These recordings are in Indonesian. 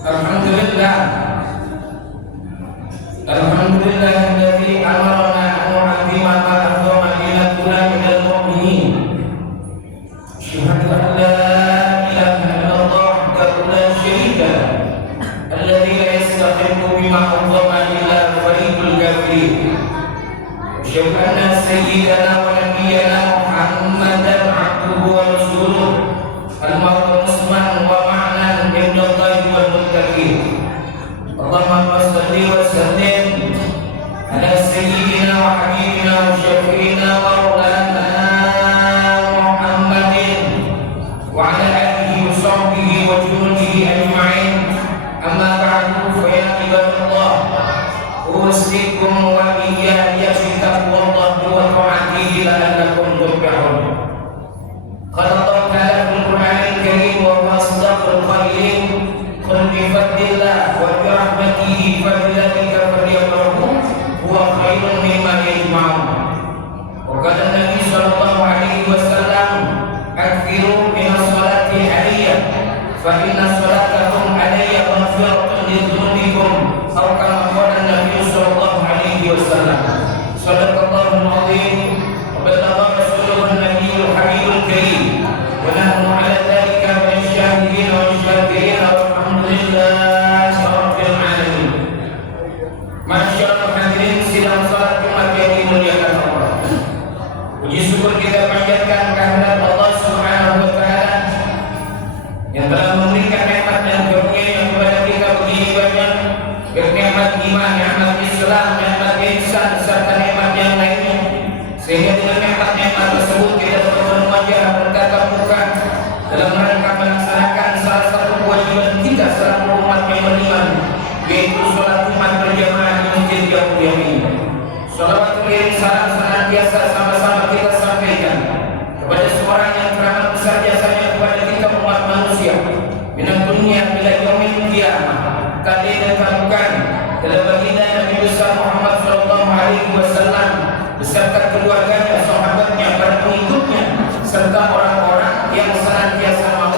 Alhamdulillah, alhamdulillahilladzi amarna an nu'azzima ma aqama lana minal mu'minin. Asyhadu an la ilaha illallah wahdahu la syarika lah, alladzi la yastahiqqu bima aqama illa al-fariqul kafirin. Asyhadu anna sayyidana wa nabiyyana Muhammadan abduhu wa rasuluh al-ma'rufan wa ma'nan indallahi wal muttaqin. Allahumma shalli wa sallim ala sayyidina wa habibina wa syafi'ina wa maulana Muhammadin wa ala alihi wa sahbihi wa junudihi ajma'in. Amma ba'du, fa ya ibadallah, usikum wa iyaya bi taqwallahi wa ta'atihi la'allakum tuflihun. Qala Allah ta'ala fil Qur'anil Karim wa huwa asdaqul qailin, qul bi fadlillah wa bi rahmatihi fadzalika falyafrahu huwa khairun mimma yajma'un. Wa qala Nabi sallallahu alaihi wasallam, aktsiru min as-salati alayya fa inna salatakum alayya maghfiratun li dhunubikum, aw kama qala Nabi sallallahu alaihi wasallam. Shadaqallahul azim wa ballagha rasuluhun nabiyyul habibul karim wa nahnu ala dhalika min asyahidin wa syakirin walhamdulillahi rabbil alamin. Masyaallah hadirin sidang salat Jumat yang dimuliakan Allah. Puji syukur kita panjatkan kehadirat Allah Subhanahu wa taala yang telah memberikan nikmat dan karunia kepada kita begini banyak, nikmat iman, nikmat Islam, nikmat ihsan serta nikmat yang lainnya, sehingga dengan nikmat-nikmat tersebut kita bertemu wajah bertatap muka dalam rangka melaksanakan salah satu kewajiban kita selaku umat yang beriman, yaitu sholat Jumat berjamaah di masjid yang mulia ini. Sholawat kirim salam senantiasa sama-sama kita sampaikan kepada seorang yang teramat besar jasanya kepada kita umat manusia, minat dunia bila yaumil qiyamah, kali ditemukan dalam baginda Nabi besar Muhammad sallallahu alaihi wasallam beserta keluarganya, sahabatnya, para pengikutnya, serta orang-orang yang senantiasa mau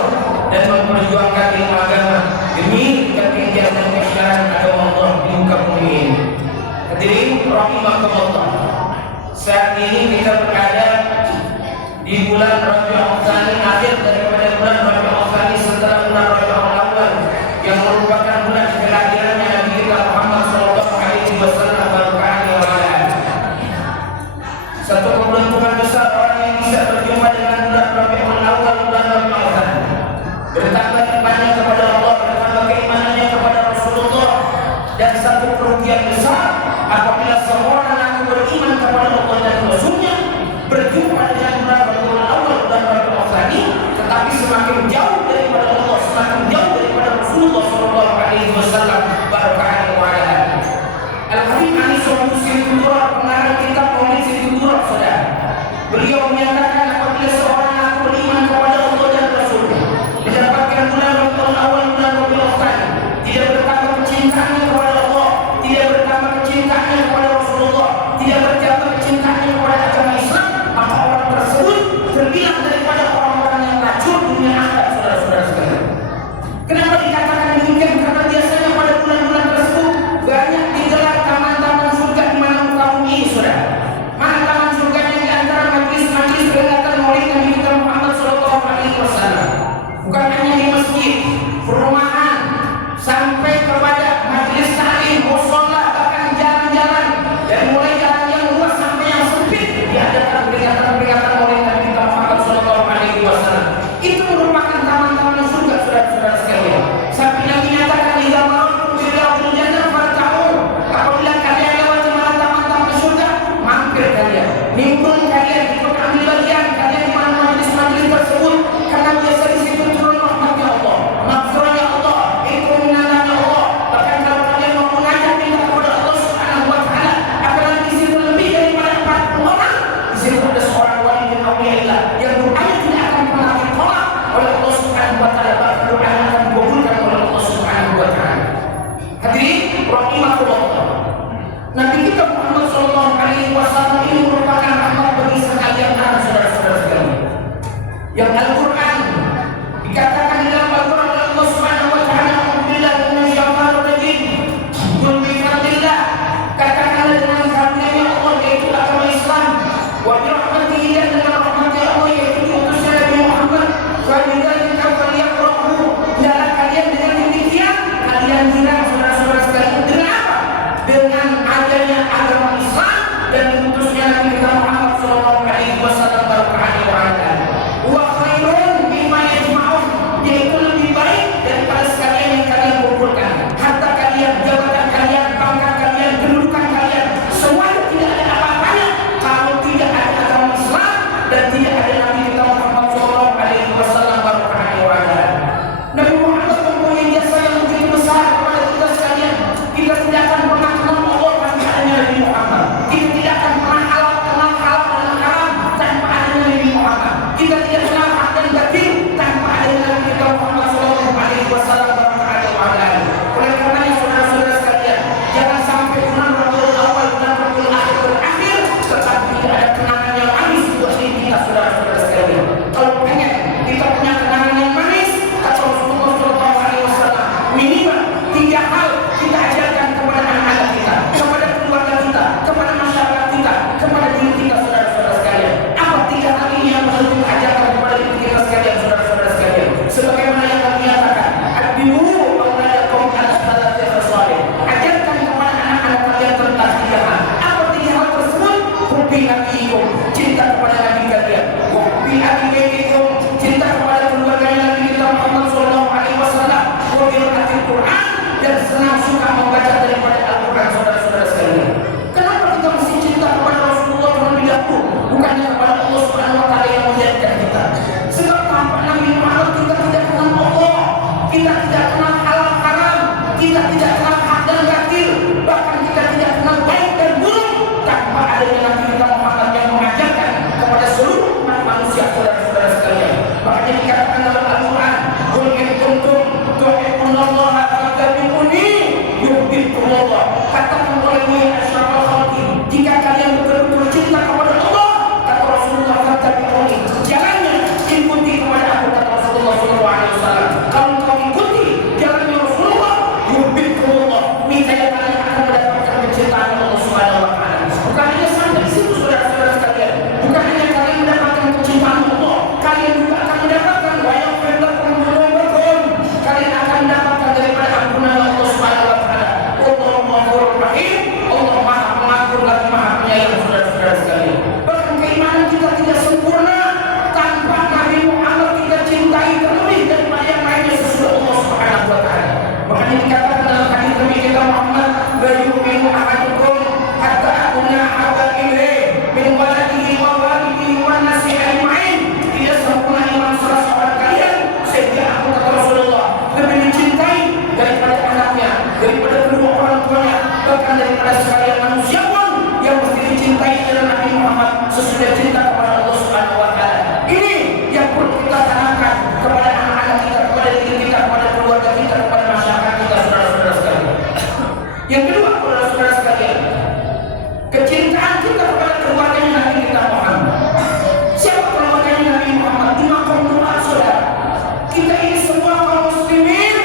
dan memperjuangkan ilmu agama demi ketinggian dan kesyarahan agama Allah di muka bumi ini. Hadirin rahimakumullah, saat ini kita berada di bulan Rabiul Tsani, akhir daripada bulan Rabiul Tsani setelah bulan Rabiul Awal yang merupakan bulan kelahirannya Nabi kita Muhammad sallallahu alaihi wasallam barakatuhu wa alihi. Satu keberuntungan besar orang yang bisa berjumpa dengan bulan Rabiul Awal, bulan Rabiul Tsani, bertambah imannya kepada Allah, bertambah keimanannya kepada Rasulullah, dan satu kerugian besar apabila seorang yang beriman kepada Allah dan Rasulnya berjumpa dengan bulan Rabiul Awal dan Rabiul Tsani, tetapi semakin jauh daripada Allah, semakin jauh daripada Rasulullah sallallahu alaihi wasallam barakatuhu wa alihi. Al-Habib Ali Shallallahu alaihi wasallam, pengarang kitab Maulid Siti Durrah, saudara, beliau menyatakan apabila seorang yang beriman kepada Allah dan Rasulnya mendapatkan bulan Rabiul Awal, bulan Rabiul Tsani, tidak bertambah kecintaannya kepada Allah, tidak bertambah kecintaannya kepada Rasulullah, tidak bertambah kecintaannya kepada agama Islam, maka orang tersebut terbilang daripada orang-orang yang racun dunia akhirat, saudara-saudara sekalian. Kenapa dikatakan demikian? Karena biasanya pada bulan-bulan tersebut banyak digelar taman-taman surga di mana muka bumi ini, saudara. Mana taman surganya? Di antara majlis-majlis peringatan Maulid Nabi kita Muhammad sallallahu alaihi wasallam. Bukan hanya di masjid, perumahan, sampai kepada majlis taklim, mushola, bahkan jalan-jalan, dan mulai jalan yang luas sampai yang sempit diadakan peringatan-peringatan Maulid Nabi kita Muhammad sallallahu alaihi wasallam. Itu merupakan taman-taman surga, saudara-saudara sekalian. Sampai Nabi nyatakan di dalam Riyadhul Jannah farta'u, apabila kalian lewat di mana taman-taman surga, mampir kalian, nimbrung kalian, ikut ambil bagian kalian di mana majlis-majlis tersebut, karena biasa di situ turun rahmatnya Allah, maghfirahnya Allah, ikut Allah. Bahkan kalau kalian mau mengajak minta kepada Allah Subhanahu wa taala, apalagi di situ lebih daripada 40 orang, di situ ada seorang wali min auliyaillah yang doanya tidak akan pernah ditolak oleh Allah Subhanahu wa taala, bahkan doanya akan dikabulkan oleh Allah Subhanahu wa taala. Hadirin rahimakumullah, Nabi kita Muhammad sallallahu alaihi wasallam ini merupakan rahmat bagi sekalian, saudara-saudara sekalian. Yang Al-Qur'an dikatakan di dalam Al-Qur'an oleh Allah Subhanahu wa taala, "Alhamdulillah ada Nabi kita Muhammad Sallallahu Alaihi Wasallam barokahnya wajah. Nabi Muhammad mempunyai jasa yang begitu besar kepada kita sekalian. Kita tidak akan pernah kenal Allah tanpa adanya Nabi Muhammad. Kita tidak akan pernah kenal halal dan haram tanpa adanya Nabi Muhammad. Kita tidak kenal hak dan batil tanpa adanya Nabi kita Muhammad Sallallahu Alaihi Wasallam barokahnya wajah. Oleh karenanya saudara-saudara sekalian, jangan sampai bulan Rabiul Awal, bulan Rabiul Akhir, tetapi tidak ada kenangan yang manis buat diri kita, saudara-saudara sekalian. Kalau pengen kita punya kenangan yang manis, kata Rasulullah Sallallahu Alaihi Wasallam, minimal 3 hal kita ajarkan kepada anak-anak kita, kepada keluarga kita, kepada masyarakat kita, kepada diri kita, saudara-saudara sekalian. Apa 3 hal ini yang perlu kita ajarkan kepada diri kita sekalian, saudara-saudara sekalian? Sebagaimana yang kami nyatakan, ajarkan kepada anak-anak kalian tentang 3 hal. Apa 3 hal tersebut? Hubbi nabiyikum, cinta kepada nabi kalian. Wa hubbi ahli baitikum, cinta kepada keluarganya Nabi kita Muhammad Sallallahu Alaihi Wasallam. Wa qiraatil Quran, dan senang suka membaca daripada Al-Quran, saudara-saudara sekalian. Kenapa kita mesti cinta kepada Rasulullah terlebih dahulu? Bukannya kepada Allah Subhanahu Wa Taala yang menjadikan kita. Sebab tanpa Nabi Muhammad kita tidak kenal Allah, kita tidak kenal halal haram, kita tidak kenal hak dan batil, bahkan kita tidak kenal baik dan buruk tanpa adanya Nabi kita Muhammad yang mengajarkan kepada seluruh umat manusia, saudara-saudara sekalian. Makanya dikatakan dalam Al-Quran, qul in kuntum tuhibbunallaha fattabi'uni yuhibbukumullah. Katakan oleh asyrafal khalqi, jika kalian betul-betul cinta kepada Allah, kata Rasulullah, fattabi'uni, jalannya ikuti kepada aku, kata Rasulullah Sallallahu Alaihi Wasallam. Kalau kau ikuti jalannya Rasulullah, yuhibbukumullah, niscaya kalian akan mendapatkan kecintaan Allah Subhanahu Wa Taala. Bukan hanya sampai di situ, saudara-saudara sekalian. Bukan hanya kalian mendapatkan kecintaan Allah, kalian juga akan mendapatkan wayang firdakum dunubakum. Kalian akan mendapatkan daripada ampunan Allah Subhanahu Wa Taala. Allahu Ghafurur Rahim. Allah Maha Pengampun lagi Maha Penyayang, saudara-saudara sekalian. Bahkan keimanan kita tidak sempurna tanpa Nabi Muhammad kita cintai terlebih daripada yang lainnya sesudah Allah Subhanahu Wa Taala. Makanya dikatakan dalam hadis Nabi kita Muhammad, la yu'minu ahadukum hatta akuna ahabba ilaihi min waladihi wa walidihi wan nasi ajma'in. Tidak sempurna iman salah seorang kalian sehingga aku, kata Rasulullah, lebih mencintai daripada anaknya, daripada kedua orang tuanya, bahkan daripada sekalian manusia pun yang mesti dicintai adalah Nabi Muhammad sesudah cinta kepada Allah Subhanahu Wa Taala. Ini yang perlu kita tanamkan kepada anak-anak kita, kepada diri kita, kepada keluarga kita, kepada masyarakat kita, saudara-saudara sekalian. Yang kedua, saudara-saudara sekalian, kecintaan kita kepada keluarganya Nabi kita Muhammad. Siapa keluarganya Nabi Muhammad? Di makam doa, saudara. Kita ini semua kaum muslimin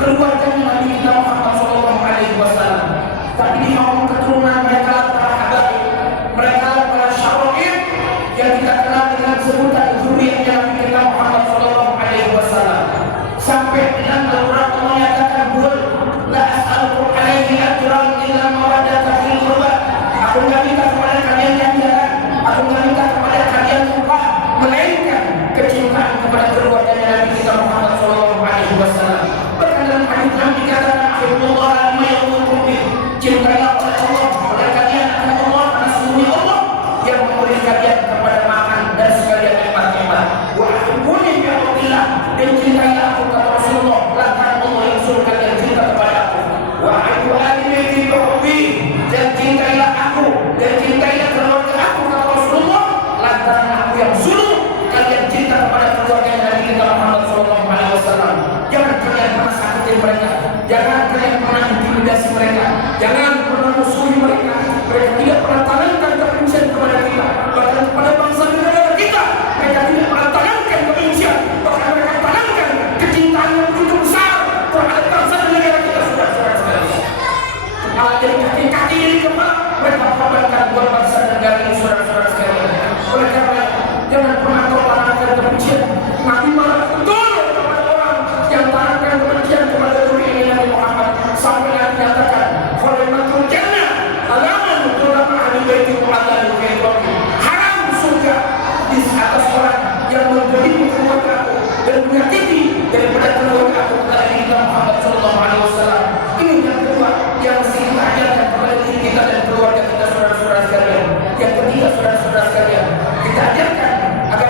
keluarganya Nabi kita Muhammad Sallallahu Alaihi Wasallam. Tapi di makam keturunan mereka para habaib, mereka para syaraib yang kita kenal dengan sebutan zuriyahnya Nabi kita Muhammad Sallallahu Alaihi Wasallam. Sampai dengan Al-Quran menyatakan, "Qul la as'alukum alaihi ajran illa mawaddata fil qurba." Aku enggak minta kepada kalian ganjaran, aku enggak minta kepada kalian upah, melainkan kecintaan kepada keluarganya Nabi kita Muhammad Sallallahu Alaihi Wasallam. Bahkan dalam hadis Nabi dikatakan, "Akhirullah ma yaqutum bi." Cintailah oleh Allah, oleh kalian akan Allah, karena sesungguhnya Allah yang memberi kalian kepada makan dan sekalian nikmat-nikmat. Wa ahibbuni bi Allah, dan cintailah aku, kata Rasulullah, lantaran Allah yang suruh kalian cinta kepada aku. Wa ahibbu ahli baiti bi hubbi, dan cintailah aku dan cintailah keluarga aku, kata Rasulullah, lantaran aku yang suruh kalian cinta kepada keluarga Nabi kita Muhammad Sallallahu Alaihi Wasallam. Jangan kalian pernah sakitin mereka, jangan kalian pernah intimidasi mereka, jangan pernah musuhi mereka. Mereka tidak pernah tanamkan kebencian kepada kita, bahkan kepada bangsa negara kita. Mereka tidak pernah tanamkan kebencian, bahkan mereka tanamkan kecintaan yang begitu besar terhadap bangsa dan negara kita, saudara-saudara sekalian. Kepala jadi kaki-kaki jadi kepala, mereka korbankan buat bangsa dan negara ini, saudara-saudara sekalian. Oleh karena jangan pernah kau tanamkan kebencian. Nabi malah betul kepada orang yang tanamkan kebencian kepada diri Nabi Muhammad, sampai yang dinyatakan khalifatul jannah alaman ulama ahli baiti mu'adzan fi qabri. Haram surga di atas orang yang menjadi keluarga aku dan menyakiti daripada keluarga aku, kata Nabi Muhammad Sallallahu Alaihi Wasallam. Ini yang kedua yang mesti kita ajarkan kepada diri kita dan keluarga kita, saudara-saudara sekalian. Yang ketiga, saudara-saudara sekalian, kita ajarkan agar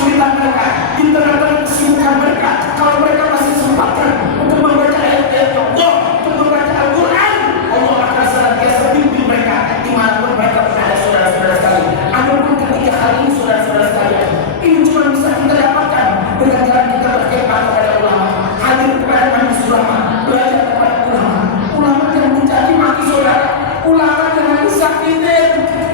kesulitan mereka, di tengah-tengah kesibukan mereka, kalau mereka masih sempatkan untuk membaca ayat-ayat Allah, untuk membaca Al-Quran, Allah akan senantiasa bimbing mereka dimanapun mereka berada, saudara-saudara sekalian. Adapun ketika hal ini, saudara-saudara sekalian, ini cuma bisa kita dapatkan dengan cara kita berkhidmat kepada ulama, hadir kepada majelis ulama, belajar kepada ulama, ulama yang mencaci maki saudara, ulama yang disakitin.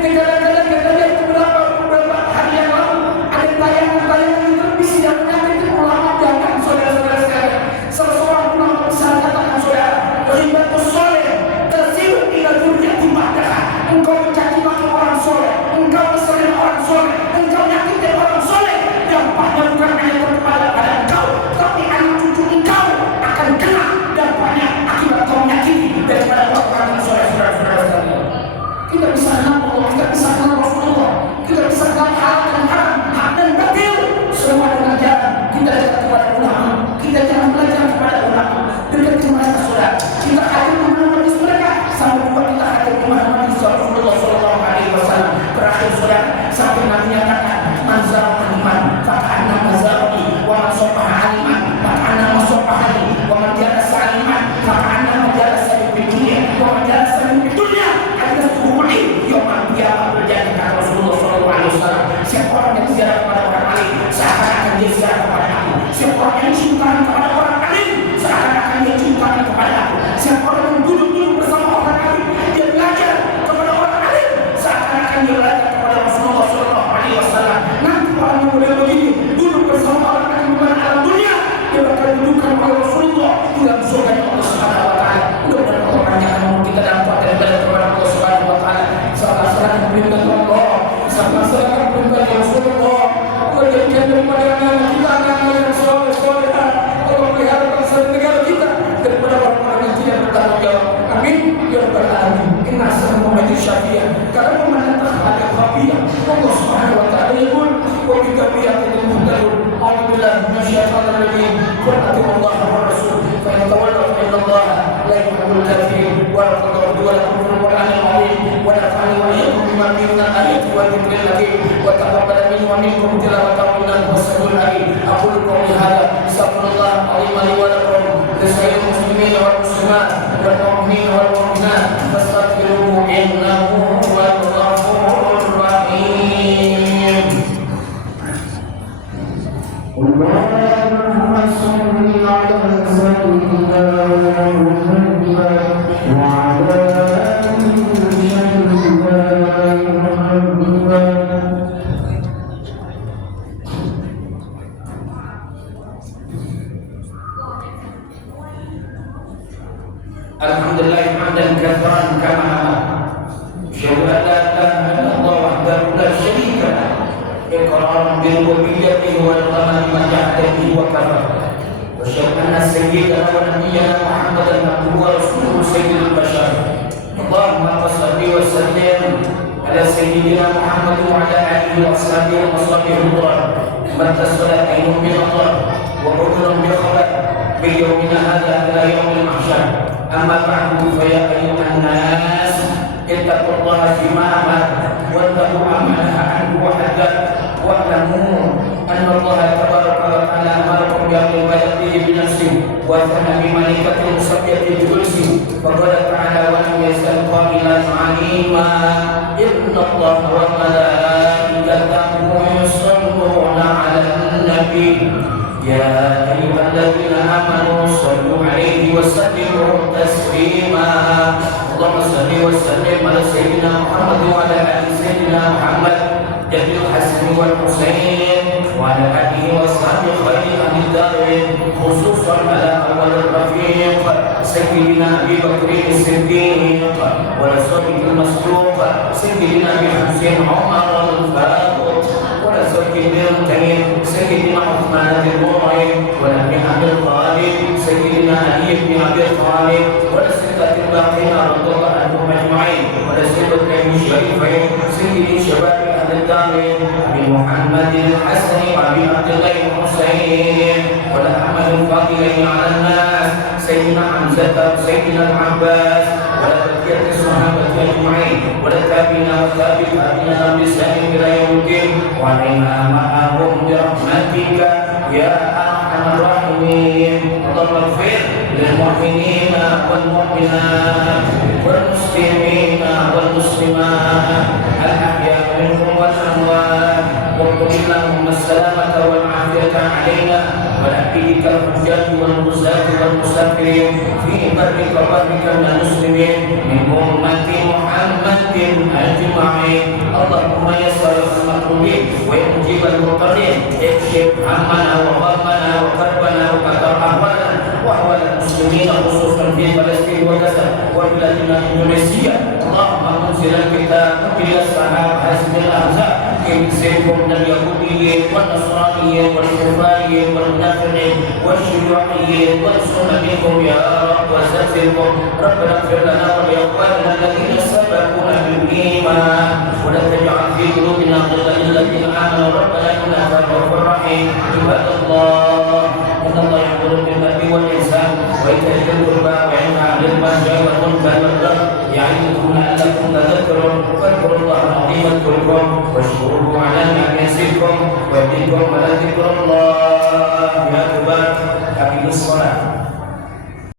Kadang-kadang kita lihat beberapa hari yang lalu ada tayangan-tayangan di televisi yang menyakiti ulama. Jangan, saudara-saudara sekalian, seseorang ulama bisa katakan saudara, ribatus soleh tersilut ila dzurriyyati ba'daha. Engkau mencaci maki orang soleh, engkau meselin orang soleh, engkau nyakitin orang soleh, dampaknya bukan hanya kepada engkau, tapi anak cucu engkau akan kena dampaknya akibat kau menyakiti daripada orang yang soleh. Saudara-saudara sekalian, kita bisa kenal Allah, kita bisa kenal Rasulullah, kita bisa kenal halal dan haram, hak dan batil, semua dengan jalan kita dekat kepada ulama. Kita jangan belajar kepada ulama, dekat kepada saudara. Kita hadir di mana majlis mereka, sama juga kita hadir di mana majlis Rasulullah Sallallahu Alaihi Wasallam. Terakhir saudara, sampai Nabi nyatakan, manzar aliman, fakana mazarbi, wa masopaha aliman, fakana masopahani, wa majalasa aliman, fakana majalasa di dunia, wa majalasa di dunia. Siapa orang yang ziarah kepada orang alim, seakan-akan dia ziarah kepada aku. Siapa orang yang cinta kepada orang alim, seakan-akan dia cinta kepada aku. Siapa orang yang duduk-duduk bersama orang alim, dia belajar kepada orang alim, seakan-akan dia belajar kepada Rasulullah Sallallahu Alaihi Wasallam. Nanti orang yang model begini duduk bersama orang alim di mana alam dunia, dia bakal dudukkan oleh Rasulullah di dalam surga Allah Subhanahu Wa Taala. Mudah-mudahan Allah panjangkan umur kita dan kuatkan ibadah kepada Allah Subhanahu Wa Taala. Salam-salam perintah Allah, salam-salam perintah Rasulullah. Allah jadikan daripada anak kita anak-anak yang soleh-solehah. Allah pelihara bangsa dan negara kita daripada orang-orang yang tidak bertanggung jawab. Amin ya rabbal alamin. Inna sallallahu syafi'an karena memandang terhadap khabiyah Allah Subhanahu Wa Taala yaqul wa bi kabiyatil muhtadun. Alhamdulillah masyaallah rajim. Qur'atu Allah wa rasul fa in tawallaw fa inna Allah la yuhibbul kafirin. Wa laqad wa'adna Al-Qur'an al-'azim wa nafa'ani wa iyyakum bima fihi min al-ayati wa dhikril hakim wa taqabbal minni wa minkum tilawatahu innahu as-sami'ul 'alim. Aqulu qawli hadha astaghfirullah al-'azim li wa lakum lisa'il muslimin wal muslimat wal mu'minin wal mu'minat fastaghfiruhu innahu huwal ghafurur rahim. Allahumma shalli 'ala sayyidina Muhammad wa 'ala Alhamdulillah hamdan katsiran kama syahadu an la ilaha illallah wahdahu la syarika lah iqraran bi rububiyyatihi wa iqraran bi jahdihi wa kafara wa syahadu anna sayyidana wa nabiyyana Muhammadan abduhu wa rasuluhu sayyidul bashar. Allahumma shalli wa sallim ala sayyidina Muhammad wa ala alihi wa ashabihi wa sahbihi man tasala aynun bi nadar wa udhun bi khabar bi yawmina hadha ila yawmil mahsyar. Amma ba'du fa ya ayyuhan nas ittaqullaha fima amara wattaqu amma nahaa anhu wa haddath wa'lamu anna Allah tabaraka wa ta'ala amarakum bi amrin badatihi bi nafsihi wa thana bi malaikatin musabbihati bi kursihi fa qala ta'ala wa lam yazal qailan 'alima inna Allah wa malaikatahu yusalluna 'alan nabi ya ayyuhalladzina amanu sallu 'alaihi wa sallimu taslima. Allahumma salli wa sallim ala sayyidina Muhammad wa ala ali sayyidina Muhammad jadil hasan wal husain wa ala alihi wa sahbihi khairi ahli darin khususan ala awal rafiq sayyidina Abi Bakr as-Siddiq wa rasulil masduq sayyidina Abi Husain Umar al-Faruq wa rasulil karim sayyidina Uthman al-Mu'in wa Nabi Abdul Talib sayyidina Ali bin Abi Talib wa rasulil baqina radhiyallahu anhum ajma'in wa rasulil syarifain sayyidina syabab al-Damin Abi Muhammad al-Hasan wa Abi Abdullah al-Husain wa al-Ahmad al-Fadilain 'ala an-nas sayyidina Hamzah sayyidina al-Abbas wa al-Baqiyat as-Sahabah أجمعين وللتابعين والتابعين بإحسان إلى يوم الدين وعلينا معهم برحمتك يا أرحم الراحمين. اللهم اغفر للمؤمنين والمؤمنات والمسلمين والمسلمات الأحياء منهم والأموات واكتب اللهم السلامة والعافية علينا ونأتيك الحجاج والغزاة والمسافرين في برك وبرك من المسلمين من أمة محمد أجمعين. اللهم يسر المطلوبين ويجيب المضطرين اكشف همنا وغمنا وكربنا وكثر أهوالنا وأهوال المسلمين خصوصا في فلسطين وغزة وبلادنا إندونيسيا. اللهم انزل الكتاب إلى الصحابة حسب الأحزاب يمسكهم من اليهوديين والنصرانيين والكفاريين والمنافقين والشيوعيين وانصرنا منهم يا رب وزلزلهم. ربنا اغفر لنا ولإخواننا الذين سبقونا بالإيمان ولا تجعل في قلوبنا غلا للذين آمنوا ربنا إنك غفور رحيم. عباد الله إن الله يأمر بالعدل والإحسان وإيتاء ذي القربى وينهى عن الفحشاء والمنكر والبغي يعظكم لعلكم تذكرون. فاذكروا الله العظيم يذكركم واشكروه على نعمه يزدكم ويهديكم ولذكر الله أكبر. أقيموا الصلاة.